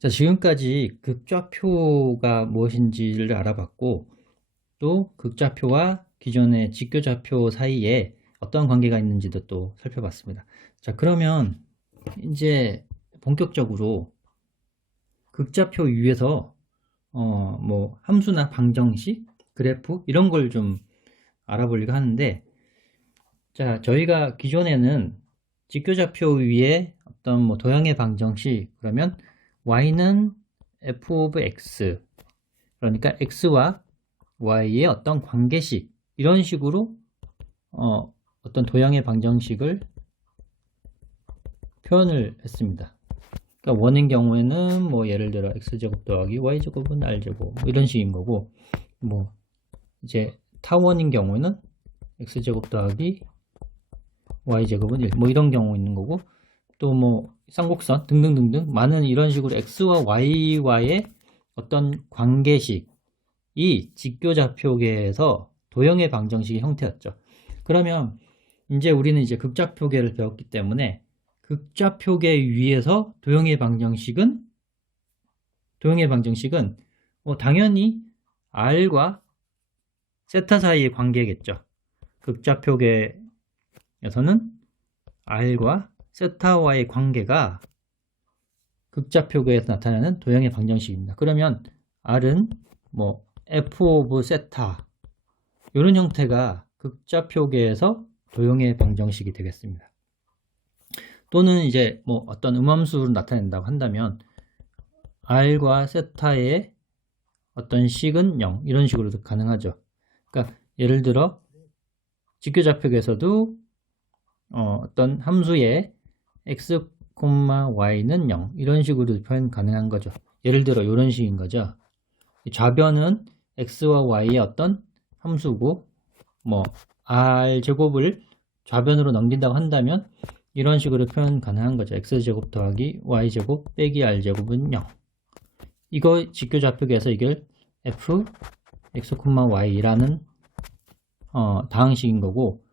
자, 지금까지 극좌표가 무엇인지를 알아봤고, 또 극좌표와 기존의 직교좌표 사이에 어떤 관계가 있는지도 또 살펴봤습니다. 자, 그러면 이제 본격적으로 극좌표 위에서 뭐 함수나 방정식, 그래프 이런 걸 좀 알아보려고 하는데, 자, 저희가 기존에는 직교좌표 위에 어떤 뭐 도형의 방정식, 그러면 y는 f of x, 그러니까 x와 y의 어떤 관계식, 이런 식으로 어떤 도형의 방정식을 표현을 했습니다. 그러니까 원인 경우에는 뭐 예를 들어 x제곱 더하기 y제곱은 r제곱 뭐 이런 식인 거고, 뭐 이제 타원인 경우에는 x제곱 더하기 y제곱은 1, 뭐 이런 경우 있는 거고, 또 뭐 쌍곡선 등등등등 많은 이런 식으로 x와 y와의 어떤 관계식이 직교좌표계에서 도형의 방정식의 형태였죠. 그러면 이제 우리는 이제 극좌표계를 배웠기 때문에 극좌표계 위에서 도형의 방정식은 당연히 r과 세타 사이의 관계겠죠. 극좌표계에서는 r과 세타와의 관계가 극좌표계에서 나타나는 도형의 방정식입니다. 그러면 r은 뭐 f of 세타 이런 형태가 극좌표계에서 도형의 방정식이 되겠습니다. 또는 이제 뭐 어떤 음함수로 나타낸다고 한다면 r과 세타의 어떤 식은 0 이런 식으로도 가능하죠. 그러니까 예를 들어 직교좌표계에서도 어떤 함수의 x, y는 0 이런 식으로 표현 가능한 거죠. 예를 들어 이런 식인 거죠. 좌변은 x와 y의 어떤 함수고, 뭐 r제곱을 좌변으로 넘긴다고 한다면 이런 식으로 표현 가능한 거죠. x제곱 더하기 y제곱 빼기 r제곱은 0. 이거 직교좌표계에서 이걸 f, x, y라는 다항식인 거고,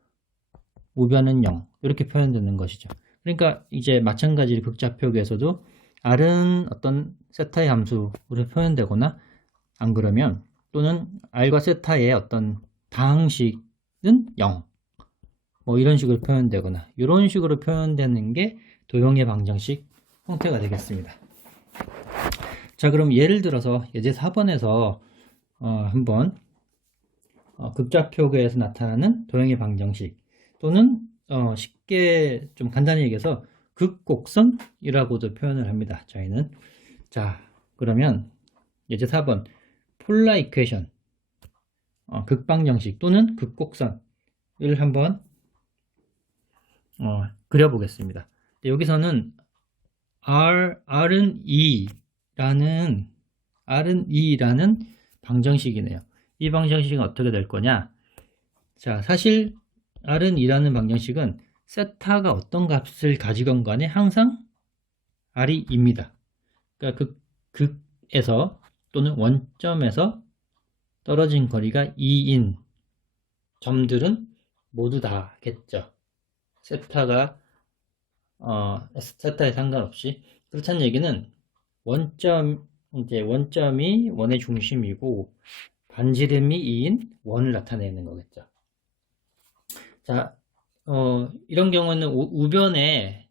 우변은 0 이렇게 표현되는 것이죠. 그러니까 이제 마찬가지로 극좌표계에서도 r은 어떤 세타의 함수로 표현되거나, 안 그러면 또는 r과 세타의 어떤 다항식은 0 뭐 이런 식으로 표현되거나, 이런 식으로 표현되는 게 도형의 방정식 형태가 되겠습니다. 자, 그럼 예를 들어서 예제 4번에서 한번 극좌표계에서 나타나는 도형의 방정식, 또는 쉽게 좀 간단히 얘기해서 극곡선이라고도 표현을 합니다. 저희는. 자, 그러면 예제 4번 폴라 이퀘이션, 극방정식 또는 극곡선을 한번 그려보겠습니다. 여기서는 R은 2라는 방정식이네요. 이 방정식은 어떻게 될 거냐? 자, 사실 R은 2라는 방정식은 세타가 어떤 값을 가지건 간에 항상 R이 2입니다. 그러니까 극에서 또는 원점에서 떨어진 거리가 2인 점들은 모두 다겠죠. 세타가 세타에 상관없이. 그렇다는 얘기는 원점이 원의 중심이고 반지름이 2인 원을 나타내는 거겠죠. 자, 이런 경우는 우변에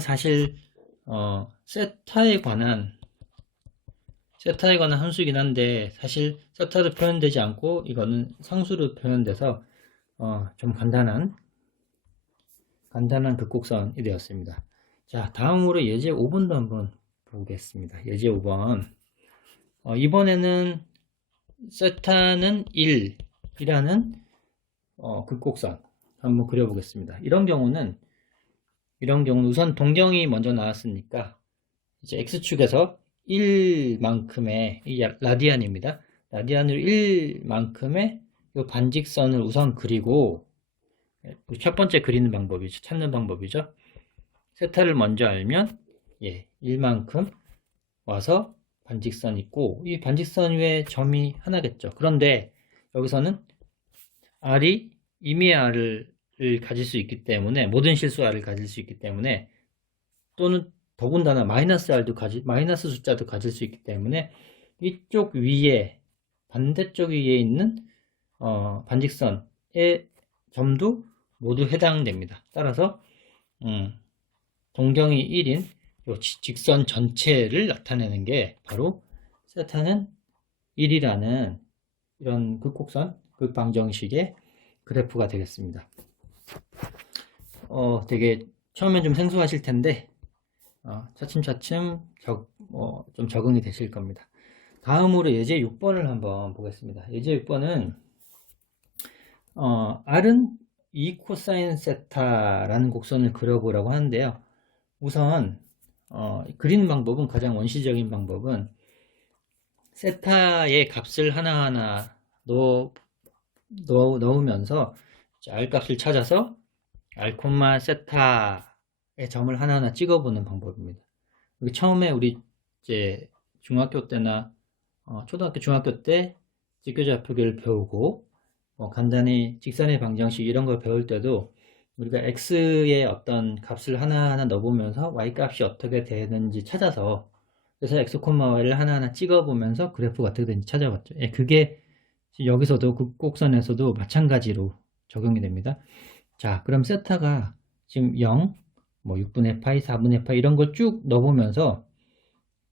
사실 세타에 관한 함수이긴 한데, 사실 세타로 표현되지 않고 이거는 상수로 표현돼서 좀 간단한 극곡선이 되었습니다. 자, 다음으로 예제 5번도 한번 보겠습니다. 예제 5번. 이번에는 세타는 1이라는 극곡선 한번 그려보겠습니다. 이런 경우는 우선 동경이 먼저 나왔으니까 이제 x축에서 1만큼의 이 라디안입니다. 라디안으로 1만큼의 이 반직선을 우선 그리고, 첫 번째 그리는 방법이죠. 찾는 방법이죠. 세타를 먼저 알면 1만큼 와서 반직선 있고, 이 반직선 위에 점이 하나겠죠. 그런데 여기서는 r이 임의 r을 가질 수 있기 때문에, 모든 실수 r을 가질 수 있기 때문에, 또는 더군다나 마이너스 숫자도 가질 수 있기 때문에 이쪽 위에 반대쪽 위에 있는 반직선의 점도 모두 해당됩니다. 따라서 동경이 1인 요 직선 전체를 나타내는 게 바로 세타는 1이라는 이런 극곡선, 극방정식의 그래프가 되겠습니다. 되게 처음엔 좀 생소하실 텐데 차츰차츰 좀 적응이 되실 겁니다. 다음으로 예제 6번을 한번 보겠습니다. 예제 6번은 R은 2 코사인 세타라는 곡선을 그려보라고 하는데요. 우선 그리는 방법은, 가장 원시적인 방법은 세타의 값을 하나하나 넣으면서 R 값을 찾아서 R, 세타의 점을 하나하나 찍어보는 방법입니다. 처음에 우리 이제 중학교 때나 초등학교, 중학교 때 직교좌표계를 배우고 간단히 직선의 방정식 이런 걸 배울 때도 우리가 x의 어떤 값을 하나하나 넣어보면서 y 값이 어떻게 되는지 찾아서, 그래서 x, y를 하나하나 찍어보면서 그래프가 어떻게 되는지 찾아봤죠. 그게 여기서도 극곡선에서도 마찬가지로 적용이 됩니다. 자, 그럼 세타가 지금 0, 6분의 파이, 4분의 파이 이런 걸 쭉 넣어보면서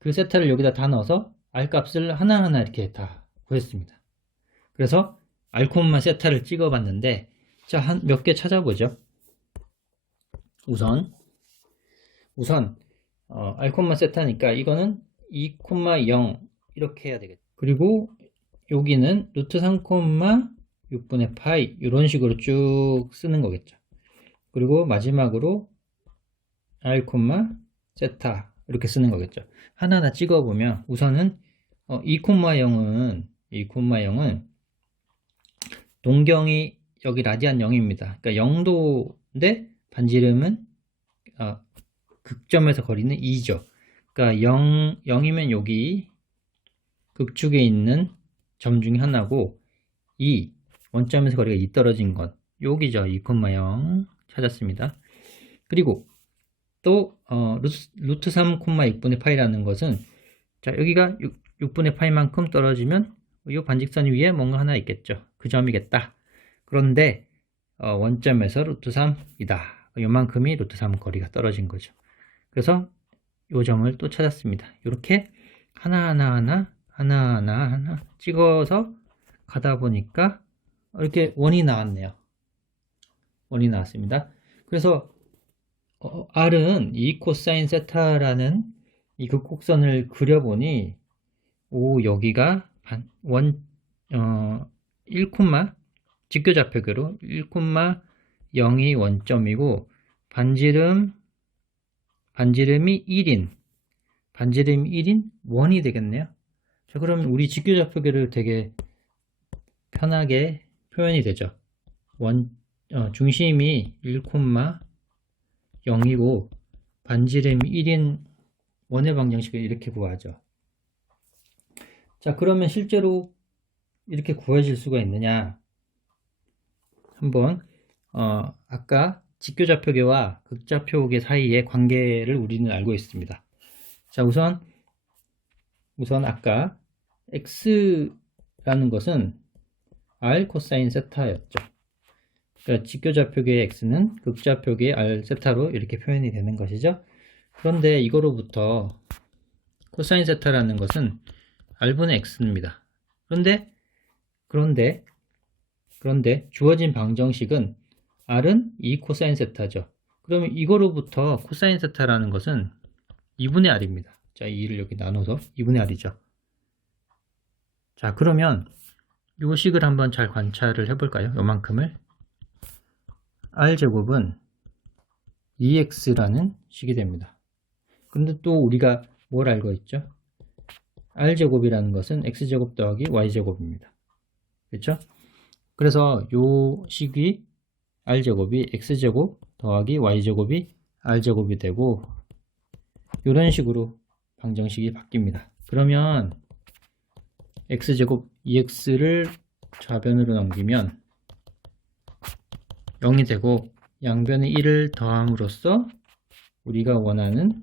그 세타를 여기다 다 넣어서 R 값을 하나하나 이렇게 다 구했습니다. 그래서 R, 세타를 찍어봤는데, 자, 몇 개 찾아보죠. 우선 R, 세타니까 이거는 2, 0 이렇게 해야 되겠죠. 그리고 여기는 루트 3, 6분의 파이 이런 식으로 쭉 쓰는 거겠죠. 그리고 마지막으로 R, 세타 이렇게 쓰는 거겠죠. 하나하나 찍어보면 우선은 2, 0은 동경이 여기 라디안 0입니다. 그러니까 0도인데 반지름은 극점에서 거리는 2죠. 그러니까 0이면 여기 극축에 있는 점 중에 하나고, 2, 원점에서 거리가 2 떨어진 것, 여기죠. 2, 0 찾았습니다. 그리고 또 루트 3, 6분의 파이라는 것은, 자, 여기가 6분의 파이만큼 떨어지면 이 반직선 위에 뭔가 하나 있겠죠. 그 점이겠다. 그런데 원점에서 루트 3이다. 요만큼이 루트 3 거리가 떨어진 거죠. 그래서 요 점을 또 찾았습니다. 이렇게 하나하나 찍어서 가다 보니까 이렇게 원이 나왔네요. 원이 나왔습니다. 그래서 R은 2 코사인 세타라는 이 극곡선을 그려보니, 여기가 1, 직교좌표계로 1,0이 원점이고 반지름이 1인 원이 되겠네요. 자, 그럼 우리 직교좌표계를 되게 편하게 표현이 되죠. 중심이 1,0이고 반지름이 1인 원의 방정식을 이렇게 구하죠. 자, 그러면 실제로 이렇게 구해질 수가 있느냐? 한번 아까 직교좌표계와 극좌표계 사이의 관계를 우리는 알고 있습니다. 자, 우선 아까 x라는 것은 r 코사인 세타였죠. 그러니까 직교좌표계의 x는 극좌표계의 r 세타로 이렇게 표현이 되는 것이죠. 그런데 이거로부터 코사인 세타라는 것은 r분의 x입니다. 그런데 주어진 방정식은 r은 2 코사인 세타죠. 그러면 이거로부터 코사인 세타라는 것은 2분의 r입니다. 자, 2를 여기 나눠서 2분의 r이죠. 자, 그러면 이 식을 한번 잘 관찰을 해볼까요? 요만큼을. r제곱은 2x라는 식이 됩니다. 근데 또 우리가 뭘 알고 있죠? r제곱이라는 것은 x제곱 더하기 y제곱입니다. 그렇죠? 그래서 요 식이 r제곱이 x제곱 더하기 y제곱이 r제곱이 되고, 이런 식으로 방정식이 바뀝니다. 그러면 x제곱 2x를 좌변으로 넘기면 0이 되고, 양변에 1을 더함으로써 우리가 원하는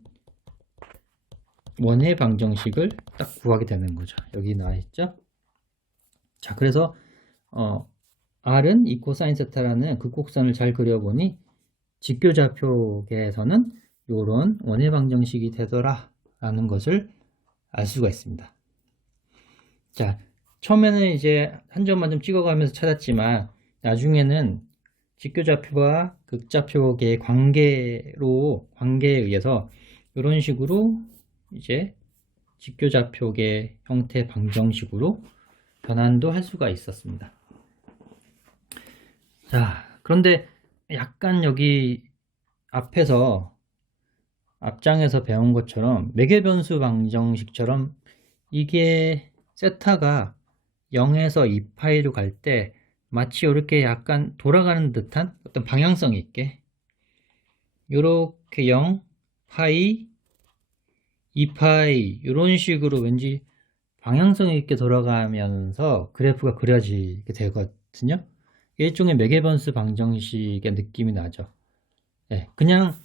원의 방정식을 딱 구하게 되는 거죠. 여기 나와 있죠. 자, 그래서 R은 이 코사인 세타라는 극곡선을 잘 그려보니 직교좌표계에서는 이런 원의 방정식이 되더라 라는 것을 알 수가 있습니다. 자, 처음에는 이제 한 점만 좀 찍어가면서 찾았지만 나중에는 직교좌표와 극좌표계의 관계에 의해서 이런 식으로 이제 직교좌표계 형태 방정식으로 변환도 할 수가 있었습니다. 자, 그런데 약간 여기 앞장에서 배운 것처럼 매개변수 방정식처럼 이게 세타가 0에서 2파이로 갈 때 마치 이렇게 약간 돌아가는 듯한 어떤 방향성이 있게 이렇게 0, 파이, 2파이 이런 식으로 왠지 방향성 있게 돌아가면서 그래프가 그려지게 되거든요. 일종의 매개변수 방정식의 느낌이 나죠. 네, 그냥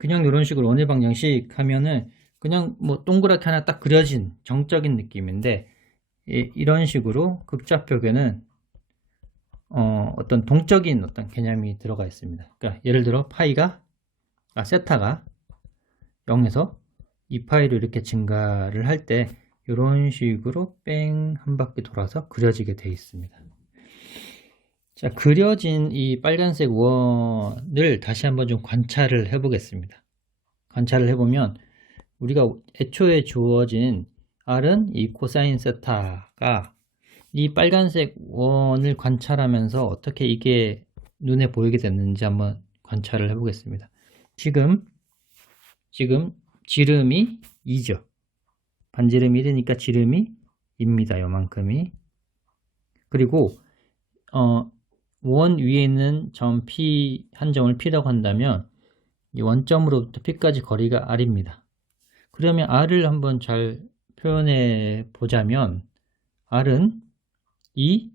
이런 식으로 원의 방정식 하면은 그냥 뭐 동그랗게 하나 딱 그려진 정적인 느낌인데 이런 식으로 극좌표계는 어떤 동적인 어떤 개념이 들어가 있습니다. 그러니까 예를 들어 세타가 0에서 2파이로 이렇게 증가를 할 때 이런 식으로 뺑 한 바퀴 돌아서 그려지게 되어 있습니다. 자, 그려진 이 빨간색 원을 다시 한번 좀 관찰을 해보겠습니다. 관찰을 해보면 우리가 애초에 주어진 R은 이 코사인 세타가 이 빨간색 원을 관찰하면서 어떻게 이게 눈에 보이게 됐는지 한번 관찰을 해보겠습니다. 지금 지름이 2죠. 반지름이 1이니까 지름이 2입니다. 요만큼이. 그리고 원 위에 있는 점 P 한 점을 P라고 한다면 이 원점으로부터 P까지 거리가 R입니다. 그러면 R을 한번 잘 표현해 보자면 R은 이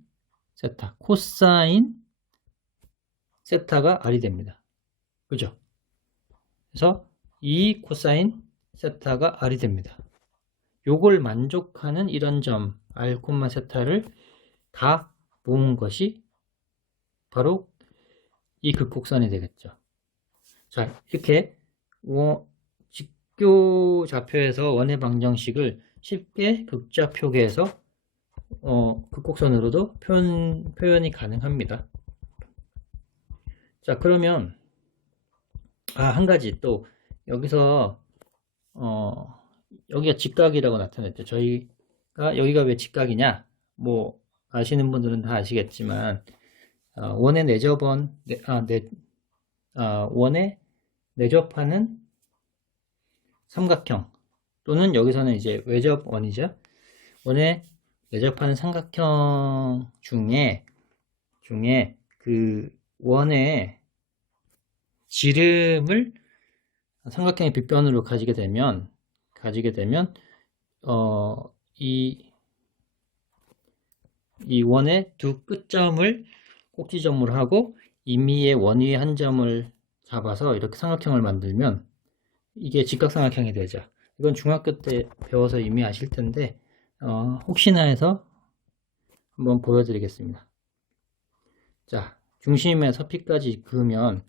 세타, 코사인 세타가 R이 됩니다. 그죠? 그래서 이 코사인 세타가 R이 됩니다. 요걸 만족하는 이런 점 R, 세타를 다 모은 것이 바로 이 극곡선이 되겠죠. 자, 이렇게 직교좌표에서 원의 방정식을 쉽게 극좌표계에서 극곡선으로도 표현이 가능합니다. 자, 그러면 한 가지 또 여기서 여기가 직각이라고 나타냈죠. 여기가 왜 직각이냐? 뭐 아시는 분들은 다 아시겠지만 원에 원에 내접하는 삼각형 또는 여기서는 이제 외접원이죠. 원에 내접하는 삼각형 중에 그 원의 지름을 삼각형의 빗변으로 가지게 되면 이 원의 두 끝점을 꼭지점으로 하고 임의의 원 위에 한 점을 잡아서 이렇게 삼각형을 만들면 이게 직각삼각형이 되죠. 이건 중학교 때 배워서 이미 아실 텐데 혹시나 해서 한번 보여드리겠습니다. 자, 중심에서 P까지 그으면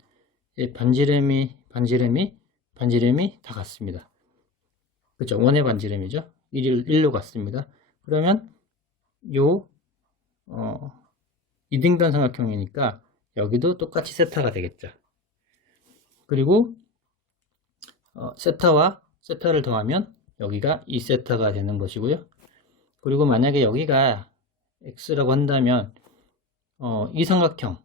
반지름이 다 같습니다. 그렇죠? 원의 반지름이죠. 1로 같습니다. 그러면 이등변 삼각형이니까 여기도 똑같이 세타가 되겠죠. 그리고 세타를 더하면 여기가 2세타가 되는 것이고요. 그리고 만약에 여기가 x라고 한다면 이 삼각형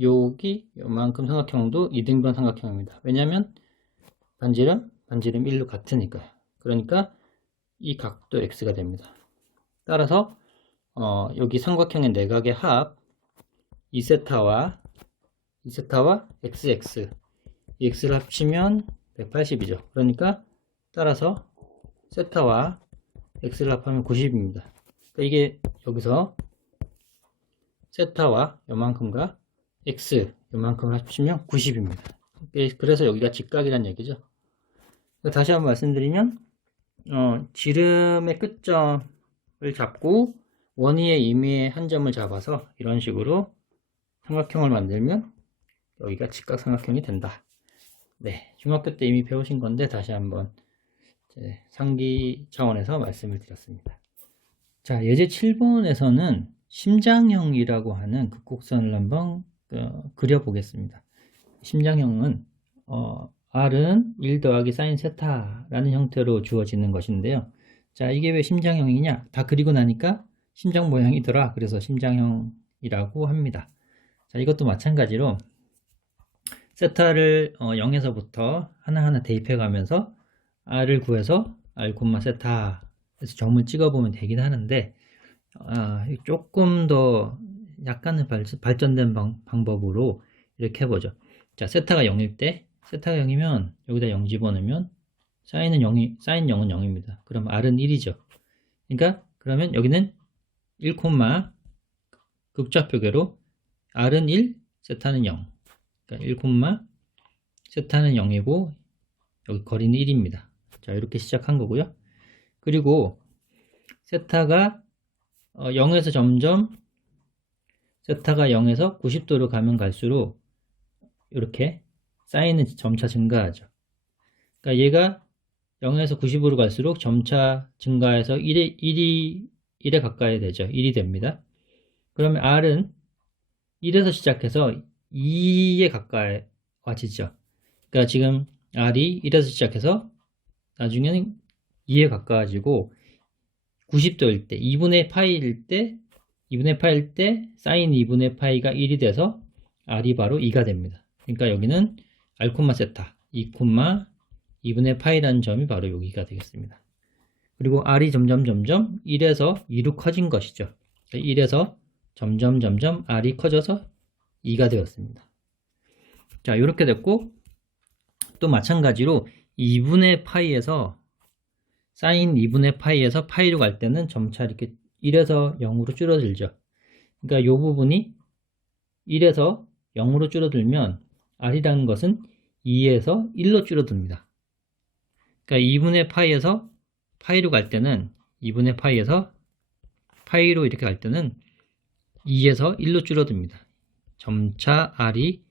요만큼 삼각형도 이등변 삼각형입니다. 왜냐하면 반지름 1로 같으니까요. 그러니까 이 각도 x가 됩니다. 따라서 여기 삼각형의 내각의 합 2세타와 xx 이 x를 합치면 180이죠. 그러니까 따라서 세타와 x를 합하면 90입니다. 그러니까 이게 여기서 세타와 요만큼과 x 요만큼을 합치면 90입니다. 그래서 여기가 직각이란 얘기죠. 다시 한번 말씀드리면 지름의 끝점을 잡고 원위의 임의의 한 점을 잡아서 이런 식으로 삼각형을 만들면 여기가 직각삼각형이 된다. 네, 중학교 때 이미 배우신 건데 다시 한번 상기 차원에서 말씀을 드렸습니다. 자, 예제 7번에서는 심장형이라고 하는 극곡선을 한번 그려보겠습니다. 심장형은 R은 1 더하기 사인 세타라는 형태로 주어지는 것인데요. 자, 이게 왜 심장형이냐? 다 그리고 나니까 심장 모양이더라. 그래서 심장형이라고 합니다. 자, 이것도 마찬가지로 세타를 0에서부터 하나하나 대입해 가면서 R을 구해서 R, 세타에서 점을 찍어보면 되긴 하는데 조금 더 약간은 발전된 방법으로 이렇게 해보죠. 자, 세타가 0일 때 세타가 0이면 여기다 0 집어넣으면 사인은 0은 0입니다. 그럼 R은 1이죠. 그러니까 그러면 여기는 1, 극좌표계로 R은 1, 세타는 0. 그러니까 1, 세타는 0이고 여기 거리는 1입니다. 자, 이렇게 시작한 거고요. 그리고 세타가 0에서 점점 세타가 0에서 90도로 가면 갈수록 이렇게 사인은 점차 증가하죠. 그러니까 얘가 0에서 90으로 갈수록 점차 증가해서 1에 가까이 되죠. 1이 됩니다. 그러면 R은 1에서 시작해서 2에 가까이 와지죠. 그러니까 지금 R이 1에서 시작해서 나중에는 2에 가까워지고 90도일 때 2분의 파이일 때 사인 2분의 파이가 1이 돼서 R이 바로 2가 됩니다. 그러니까 여기는 R, 세타 2분의 파이라는 점이 바로 여기가 되겠습니다. 그리고 R이 점점 1에서 2로 커진 것이죠. 1에서 점점 R이 커져서 2가 되었습니다. 자, 이렇게 됐고 또 마찬가지로 2분의 파이에서 사인 2분의 파이에서 파이로 갈 때는 점차 이렇게 1에서 0으로 줄어들죠. 그러니까 이 부분이 1에서 0으로 줄어들면 R이라는 것은 2에서 1로 줄어듭니다. 그러니까 2분의 파이에서 파이로 갈 때는 2분의 파이에서 파이로 이렇게 갈 때는 2에서 1로 줄어듭니다. 점차 R이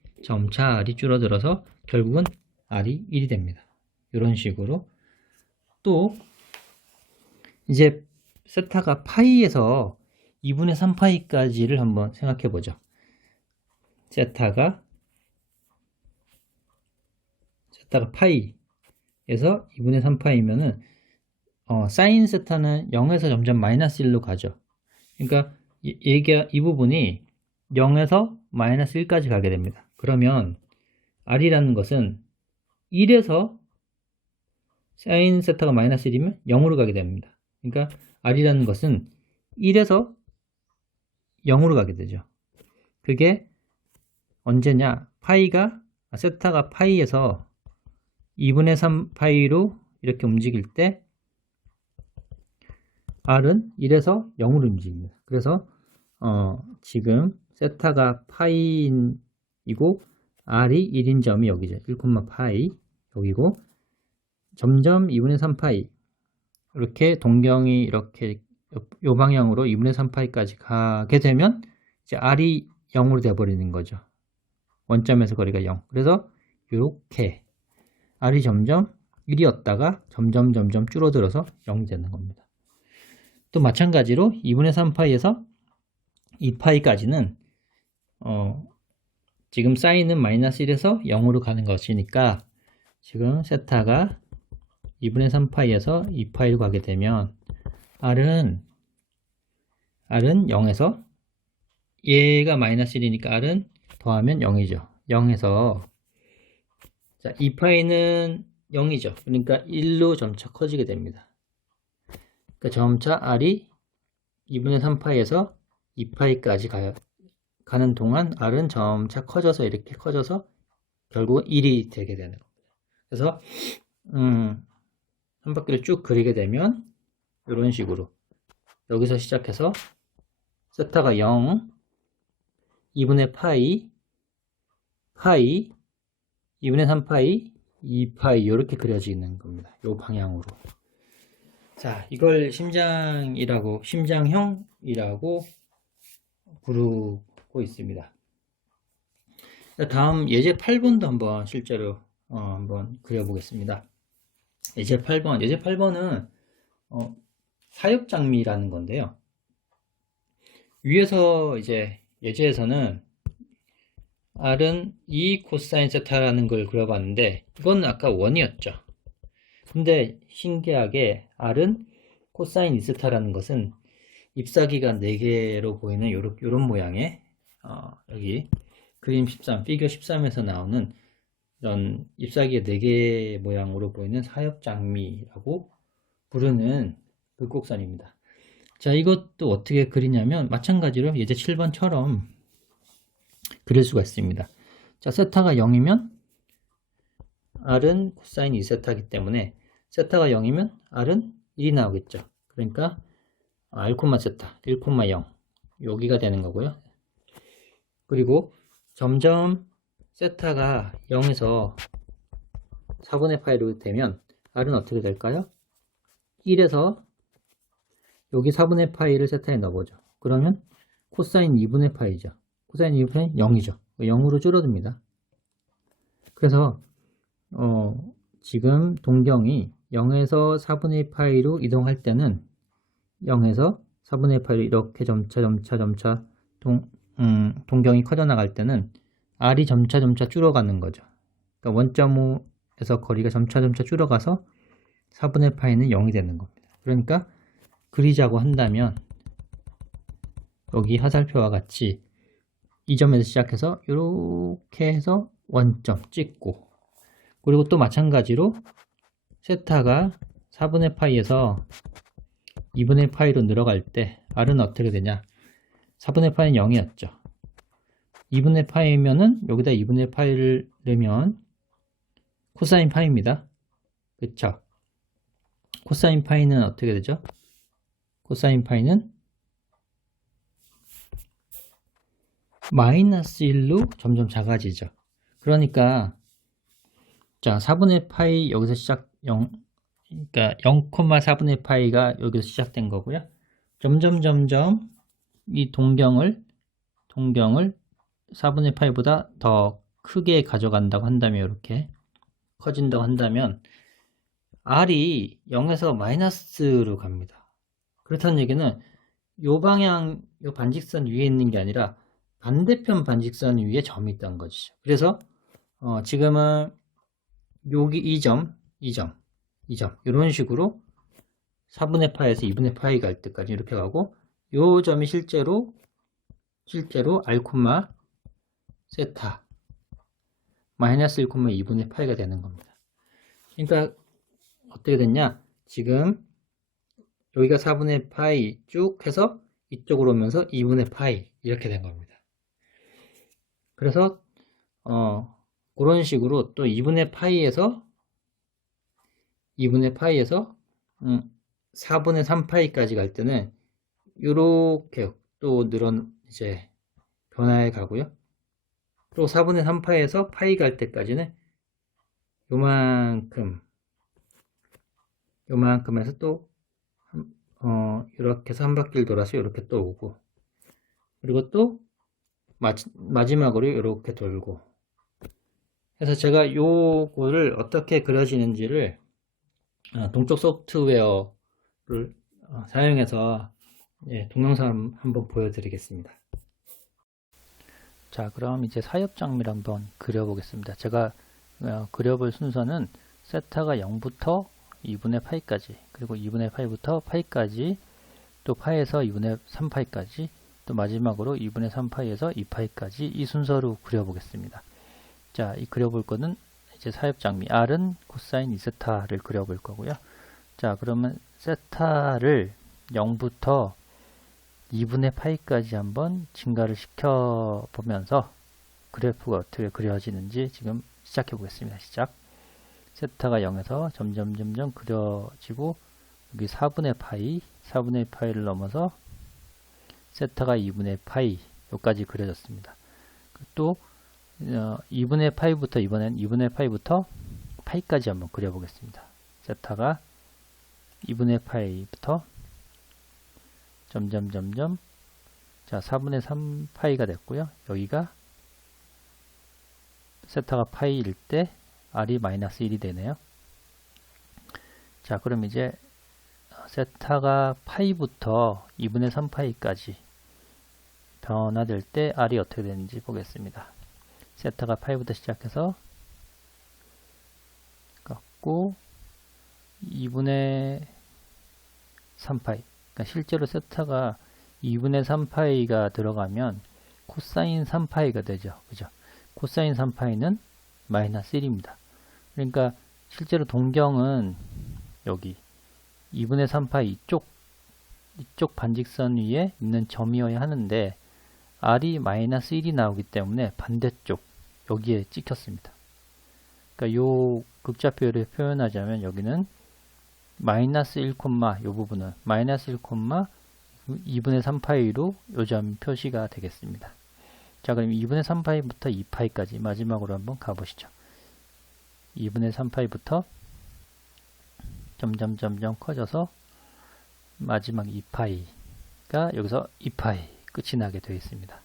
줄어들어서 결국은 R이 1이 됩니다. 이런 식으로 또 이제 세타가 파이에서 2분의 3파이까지를 한번 생각해 보죠. 세타가 파이에서 2분의 3파이면은 사인 세타는 0에서 점점 마이너스 1로 가죠. 그러니까 이 부분이 0에서 마이너스 1까지 가게 됩니다. 그러면 R이라는 것은 1에서 사인 세타가 마이너스 1이면 0으로 가게 됩니다. 그러니까 R이라는 것은 1에서 0으로 가게 되죠. 그게 언제냐? 세타가 파이에서 2분의 3파이로 이렇게 움직일 때 R은 1에서 0으로 움직입니다. 그래서 지금 세타가 파이이고 R이 1인 점이 여기죠. 1, 파이 여기고 점점 2분의 3파이 이렇게 동경이 이렇게 요 방향으로 2분의 3파이까지 가게 되면 이제 R이 0으로 돼버리는 거죠. 원점에서 거리가 0. 그래서 이렇게 R이 점점 1이었다가 점점 줄어들어서 0이 되는 겁니다. 또 마찬가지로 2분의 3파이에서 2파이까지는 지금 사인은 마이너스 1에서 0으로 가는 것이니까 지금 세타가 2분의 3파이에서 2파이로 가게 되면 R은 0에서 얘가 마이너스 1이니까 R은 더하면 0이죠. 0에서 자, 2파이는 0이죠. 그러니까 1로 점차 커지게 됩니다. 그러니까 점차 R이 2분의 3파이에서 2파이까지 가는 동안 R은 점차 커져서 이렇게 커져서 결국 1이 되게 되는 겁니다. 그래서 한 바퀴를 쭉 그리게 되면 이런 식으로 여기서 시작해서 세타가 0, 2분의 파이, 2분의 3파이, 2파이 이렇게 그려지는 겁니다. 이 방향으로. 자, 이걸 심장형이라고 부르고 있습니다. 다음 예제 8번도 한번 실제로 한번 그려보겠습니다. 예제 8번은 사역장미라는 건데요. 위에서 이제 예제에서는 R은 2 코사인 세타라는 걸 그려봤는데 이건 아까 1이었죠. 근데 신기하게 R은 코사인 2세타라는 것은 잎사귀가 4개로 보이는 요런 모양의 여기 그림 13, 피겨 13에서 나오는 이런 잎사귀의 4개 모양으로 보이는 사역장미라고 부르는 불곡선입니다. 자, 이것도 어떻게 그리냐면 마찬가지로 예제 7번처럼 그릴 수가 있습니다. 자, 세타가 0이면 R은 코사인 2세타이기 때문에 세타가 0이면 R은 1이 나오겠죠. 그러니까 R, 세타 1, 0 여기가 되는 거고요. 그리고 점점 세타가 0에서 4분의 파이로 되면 R은 어떻게 될까요? 1에서 여기 4분의 파이를 세타에 넣어보죠. 그러면 코사인 2분의 파이죠. 코사인 2분의 파이는 0이죠. 0으로 줄어듭니다. 그래서 지금 동경이 0에서 4분의 파이로 이동할 때는 0에서 4분의 파이로 이렇게 점차 동경이 커져 나갈 때는 R이 점차 줄어가는 거죠. 그러니까 1.5에서 거리가 점차 줄어가서 4분의 파이는 0이 되는 겁니다. 그러니까 그리자고 한다면 여기 화살표와 같이 이 점에서 시작해서 이렇게 해서 원점 찍고, 그리고 또 마찬가지로 세타가 4분의 파이에서 2분의 파이로 늘어갈 때 R은 어떻게 되냐? 4분의 파이는 0이었죠. 2분의 파이면은 여기다 2분의 파이를 넣으면 코사인 파이입니다. 그쵸? 코사인 파이는 어떻게 되죠? 코사인 파이는 마이너스 1로 점점 작아지죠. 그러니까 자, 4분의 파이 여기서 시작 0, 그러니까 0,4분의 파이가 여기서 시작된 거고요. 점점 이 동경을 4분의 파이보다 더 크게 가져간다고 한다면, 이렇게 커진다고 한다면 R이 0에서 마이너스로 갑니다. 그렇다는 얘기는 요 방향, 요 반직선 위에 있는 게 아니라 반대편 반직선 위에 점이 있다는 거죠. 그래서 지금은 여기 이 점 이런 식으로 4분의 파이에서 2분의 파이 갈 때까지 이렇게 가고, 요 점이 실제로 R, 세타 마이너스 1,2분의 파이가 되는 겁니다. 그러니까 어떻게 됐냐? 지금 여기가 4분의 파이 쭉 해서 이쪽으로 오면서 2분의 파이 이렇게 된 겁니다. 그래서 그런 식으로 또 2분의 파이에서 4분의 3파이까지 갈 때는 이렇게 또 이제 변화해 가고요. 또 4분의 3파이에서 파이 갈 때까지는 요만큼에서 또 이렇게 해서 한 바퀴를 돌아서 이렇게 또 오고, 그리고 또 마지막으로 이렇게 돌고 해서, 제가 요거를 어떻게 그려지는지를 동적 소프트웨어를 사용해서 동영상 한번 보여드리겠습니다. 자, 그럼 이제 사역장미를 한번 그려보겠습니다. 제가 그려볼 순서는 세타가 0부터 2분의 파이까지, 그리고 2분의 파이부터 파이까지, 또 파이에서 2분의 3파이까지, 또 마지막으로 2분의 3파이에서 2파이까지 이 순서로 그려보겠습니다. 자, 이 그려볼 거는 이제 사역장미 R은 코사인 2세타를 그려볼 거고요. 자, 그러면 세타를 0부터 2분의 파이까지 한번 증가를 시켜 보면서 그래프가 어떻게 그려지는지 지금 시작해 보겠습니다. 시작. 세타가 0에서 점점 그려지고, 여기 4분의 파이를 넘어서 세타가 2분의 파이 여기까지 그려졌습니다. 또 2분의 파이부터, 이번엔 2분의 파이부터 파이까지 한번 그려보겠습니다. 세타가 2분의 파이부터 점점점점 자 4분의 3 파이가 됐고요. 여기가 세타가 파이일 때 r이 마이너스 1이 되네요. 자 그럼 이제 세타가 파이부터 2분의 3 파이까지 변화될 때 r이 어떻게 되는지 보겠습니다. 세타가 파이부터 시작해서 갖고 2분의 3파이 그러니까 실제로 세타가 2분의 3파이가 들어가면 코사인 3파이가 되죠. 그죠? 코사인 3파이는 마이너스 1입니다. 그러니까 실제로 동경은 여기 2분의 3파이 이쪽 반직선 위에 있는 점이어야 하는데 r이 마이너스 1이 나오기 때문에 반대쪽 여기에 찍혔습니다. 그러니까 요 극좌표를 표현하자면 여기는 마이너스 1, 요 부분은 마이너스 1, 2분의 3파이로 요 점 표시가 되겠습니다. 자 그럼 2분의 3파이부터 2파이까지 마지막으로 한번 가보시죠. 2분의 3파이부터 점점점점 커져서 마지막 2파이가 여기서 2파이 끝이 나게 되어 있습니다.